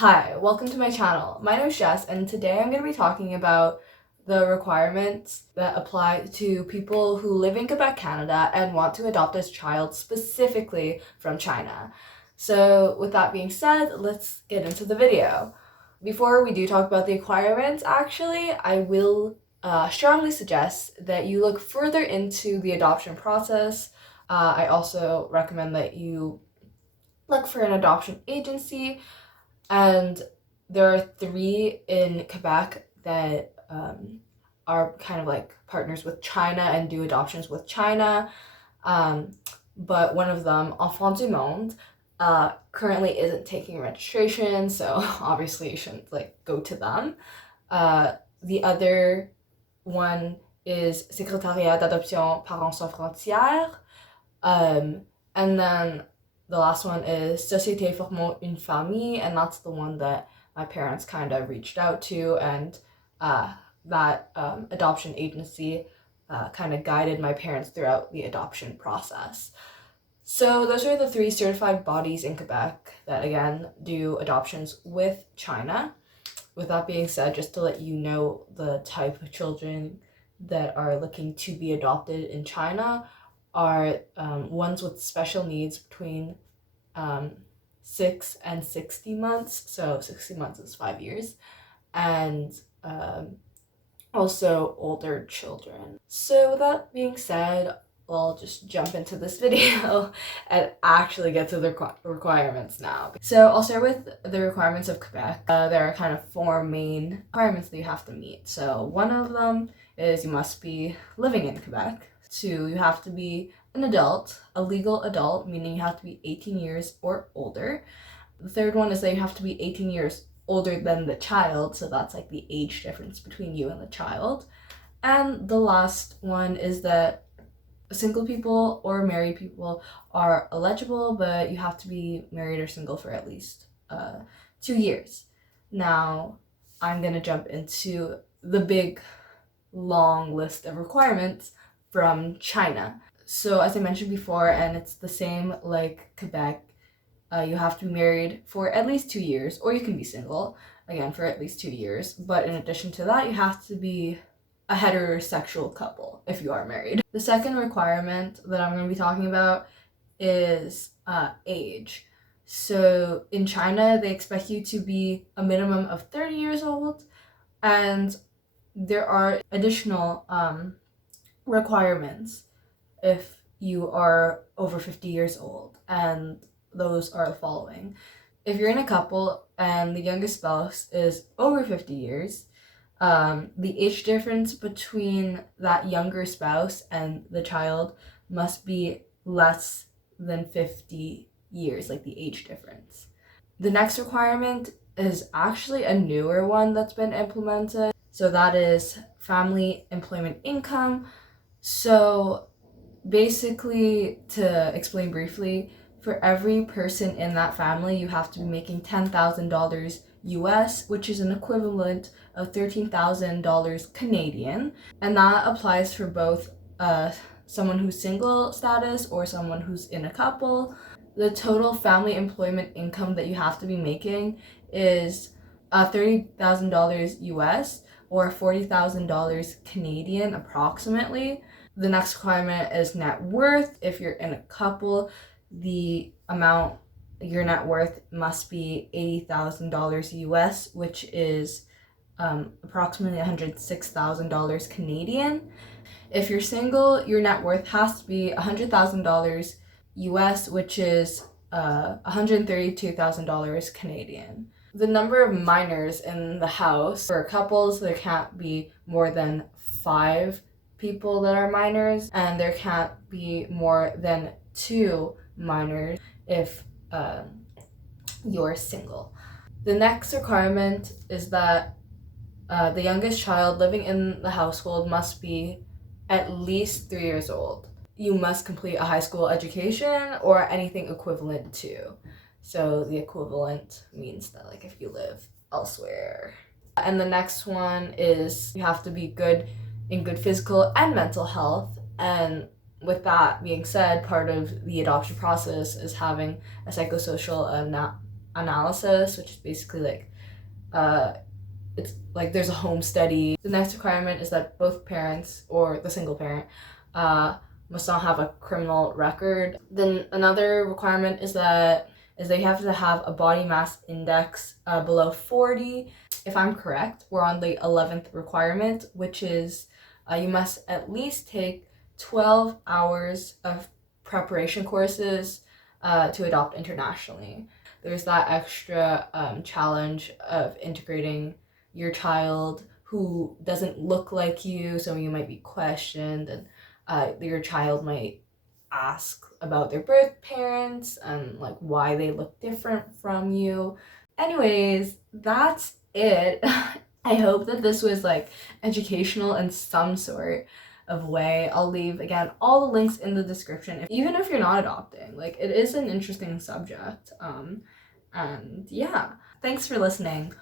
Hi, welcome to my channel. My name is Jess, and today I'm going to be talking about the requirements that apply to people who live in Quebec, Canada, and want to adopt a child specifically from China. So with that being said, let's get into the video. Before we do talk about the requirements, actually, I will strongly suggest that you look further into the adoption process. I also recommend that you look for an adoption agency, and there are 3 in Quebec that are kind of like partners with China and do adoptions with China. But one of them, Enfant du Monde, currently isn't taking registration, so obviously you shouldn't go to them. The other one is Secrétariat d'Adoption Parents Sans Frontières. And then the last one is Société Formons une Famille, and that's the one that my parents kind of reached out to, and that adoption agency kind of guided my parents throughout the adoption process. So those are the 3 certified bodies in Quebec that, again, do adoptions with China. With that being said, just to let you know the type of children that are looking to be adopted in China are ones with special needs between 6 and 60 months. So 60 months is 5 years. And also older children. So with that being said, I'll just jump into this video and actually get to the requirements now. So I'll start with the requirements of Quebec. There are kind of 4 main requirements that you have to meet. So one of them is you must be living in Quebec. 2, you have to be an adult, a legal adult, meaning you have to be 18 years or older. The third one is that you have to be 18 years older than the child, so that's like the age difference between you and the child. And the last one is that single people or married people are eligible, but you have to be married or single for at least 2 years. Now, I'm gonna jump into the big, long list of requirements from China. So as I mentioned before, and it's the same like Quebec, you have to be married for at least 2 years, or you can be single, again, for at least 2 years. But in addition to that, you have to be a heterosexual couple if you are married. The second requirement that I'm going to be talking about is age. So in China, they expect you to be a minimum of 30 years old, and there are additional requirements if you are over 50 years old, and those are the following. If you're in a couple and the youngest spouse is over 50 years, the age difference between that younger spouse and the child must be less than 50 years, like the age difference. The next requirement is actually a newer one that's been implemented. So that is family employment income. So basically, to explain briefly, for every person in that family, you have to be making $10,000 US, which is an equivalent of $13,000 Canadian. And that applies for both someone who's single status or someone who's in a couple. The total family employment income that you have to be making is $30,000 US or $40,000 Canadian approximately. The next requirement is net worth. If you're in a couple, the amount, your net worth must be $80,000 US, which is approximately $106,000 Canadian. If you're single, your net worth has to be $100,000 US, which is $132,000 Canadian. The number of minors in the house, for couples, there can't be more than 5 people that are minors, and there can't be more than 2 minors if you're single. The next requirement is that the youngest child living in the household must be at least 3 years old. You must complete a high school education or anything equivalent to. So the equivalent means that like if you live elsewhere. And the next one is you have to be in good physical and mental health. And with that being said, part of the adoption process is having a psychosocial analysis, which is basically like it's like there's a home study. The next requirement is that both parents or the single parent must not have a criminal record. Then another requirement is they have to have a body mass index below 40. If I'm correct, we're on the 11th requirement, which is you must at least take 12 hours of preparation courses to adopt internationally. There's that extra challenge of integrating your child who doesn't look like you, so you might be questioned, and your child might ask about their birth parents and like why they look different from you. Anyways, that's it. I hope that this was like educational in some sort of way. I'll leave again all the links in the description, even if you're not adopting. Like, it is an interesting subject. And yeah, thanks for listening.